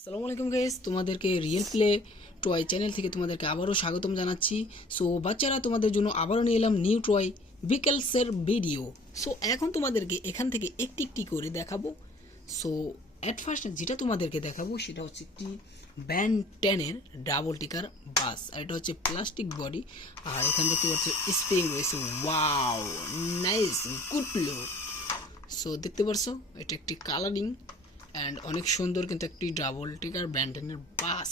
আসসালামু আলাইকুম গাইস, তোমাদেরকে রিয়েল প্লে টয় চ্যানেল থেকে তোমাদেরকে আবারও স্বাগতম জানাচ্ছি। সো বাচ্চারা, তোমাদের জন্য আবারও নিয়ে এলাম নিউ টয় ভিকেলসের ভিডিও। সো এখন তোমাদেরকে এখান থেকে একটি একটি করে দেখাবো। সো অ্যাট ফার্স্ট যেটা তোমাদেরকে দেখাবো সেটা হচ্ছে একটি ব্যান 10-এর ডাবল টিকার বাস, আর এটা হচ্ছে প্লাস্টিক বডি, আর এখান দেখতে পাচ্ছ স্প্রিং রয়েছে। Wow, nice, good look. So দেখতে পারছো এটা একটি কালারিং অ্যান্ড অনেক সুন্দর, কিন্তু একটি ডাবল টিকার ব্যান্ডেনের বাস।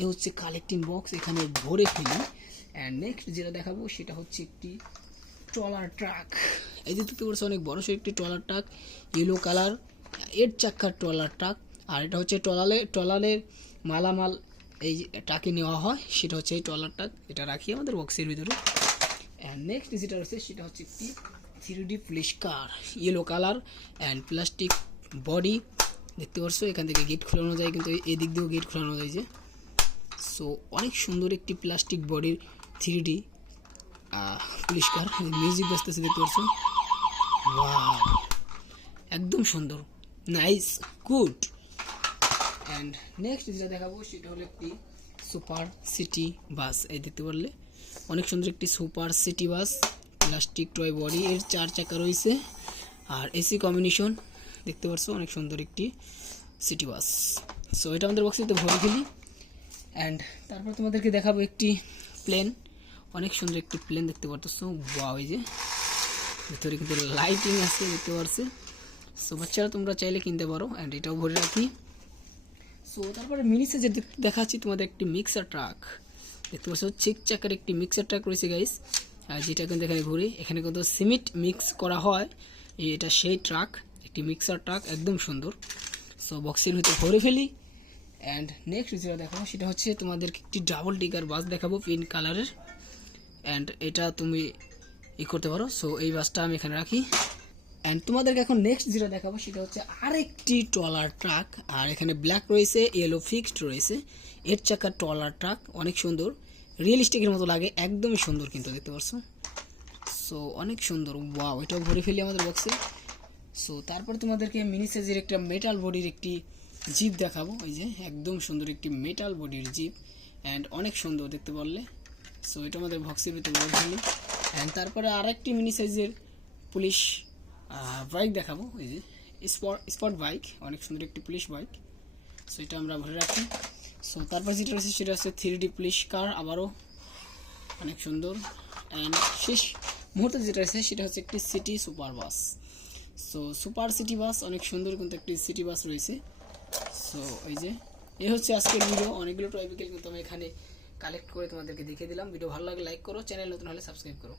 এই হচ্ছে কালেক্টিং বক্স, এখানে ভরে ফেলি। অ্যান্ড নেক্সট যেটা দেখাবো সেটা হচ্ছে একটি ট্রলার ট্রাক। এই যে দেখতে পাচ্ছ অনেক বড় সড়ো একটি ট্রলার ট্রাক, ইয়েলো কালার, 8 চাকার ট্রলার ট্রাক। আর এটা হচ্ছে ট্রলারের মালামাল এই ট্রাকে নেওয়া হয়, সেটা হচ্ছে এই ট্রলার ট্রাক। এটা রাখি আমাদের বক্সের ভিতরে। অ্যান্ড নেক্সট যেটা রয়েছে সেটা হচ্ছে একটি 3D police car, yellow colour and plastic body. দেখতে পারছো এখান থেকে গেট খোলানো যায়, কিন্তু এই দিক দিয়েও গেট খোলানো যায় যে। সো অনেক সুন্দর একটি প্লাস্টিক বডির 3D পুলিশ কার। মিউজিক বাজতেছে, দেখতে পারছো। ওয়াও, একদম সুন্দর, নাইস, গুড। অ্যান্ড নেক্সট যেটা দেখাবো সেটা হলো একটি সুপার সিটি বাস। এই দেখতে পারলে অনেক সুন্দর একটি super city bus, plastic toy body, এর 4 চাকা রয়েছে আর এসি কম্বিনেশন। দেখতে পাচ্ছ অনেক সুন্দর একটি সিটি বাস। সো এটা আমাদের বক্সে ভরে ফেলি। অ্যান্ড তারপর তোমাদেরকে দেখাবো একটি প্লেন, অনেক সুন্দর একটি প্লেন দেখতে পাচ্ছ। ওয়াও, এই যে ভিতরে কিন্তু লাইটিং আছে, দেখতে পারছে। সো বাচ্চারা তোমরা চাইলে কিনতে পারো। অ্যান্ড এটাও ভরে রাখি। সো তারপরে মিনি সাইজের দেখাচ্ছি তোমাদের একটি মিক্সার ট্রাক। দেখতে পাচ্ছ 6 চাকার একটি মিক্সার ট্রাক রয়েছে গাইস, আর যেটা কিন্তু এখানে ঘুরে, এখানে কিন্তু সিমেন্ট মিক্স করা হয়। এটা সেই ট্রাক, একটি মিক্সার ট্রাক, একদম সুন্দর। সো বক্সের ভিতরে ভরে ফেলি। অ্যান্ড নেক্সট যেটা দেখাবো সেটা হচ্ছে তোমাদেরকে একটি ডাবল টিকার বাস দেখাবো, পিঙ্ক কালারের। অ্যান্ড এটা তুমি করতে পারো। সো এই বাসটা আমি এখানে রাখি। অ্যান্ড তোমাদেরকে এখন নেক্সট যেটা দেখাবো সেটা হচ্ছে আরেকটি ট্রলার ট্রাক, আর এখানে ব্ল্যাক রয়েছে, ইয়েলো ফিক্সড রয়েছে, 8 চাকার ট্রলার ট্রাক, অনেক সুন্দর, রিয়েলিস্টিকের মতো লাগে, একদমই সুন্দর কিন্তু, দেখতে পারছো। সো অনেক সুন্দর। ওয়াও, এটাও ভরে ফেলি আমাদের বক্সে। সো তারপর তোমাদেরকে মিনি সাইজের একটা মেটাল বডির একটি জিপ দেখাবো। এই যে একদম সুন্দর একটি মেটাল বডির জিপ, অ্যান্ড অনেক সুন্দর দেখতে পারলে। সো এটা আমাদের বক্সের ভিতরে ভরে ফেলি। অ্যান্ড তারপরে আরেকটি মিনি সাইজের পুলিশ বাইক দেখাবো, এই যে স্পট বাইক, অনেক সুন্দর একটি পুলিশ বাইক। সো এটা আমরা ভরে রাখি। সো তারপর যেটা রয়েছে সেটা হচ্ছে 3D পুলিশ কার, আবারও অনেক সুন্দর। অ্যান্ড শেষ মুহূর্তে যেটা রয়েছে সেটা হচ্ছে একটি city super bus. So super city bus, অনেক সুন্দর কিন্তু একটি সিটি বাস রয়েছে। সো এই যে এই হচ্ছে আজকের ভিডিও। অনেকগুলো টয় ভিকেল কিন্তু আমি এখানে কালেক্ট করে তোমাদেরকে দেখিয়ে দিলাম। ভিডিও ভালো লাগে লাইক করো, চ্যানেল নতুন হলে সাবস্ক্রাইব করো।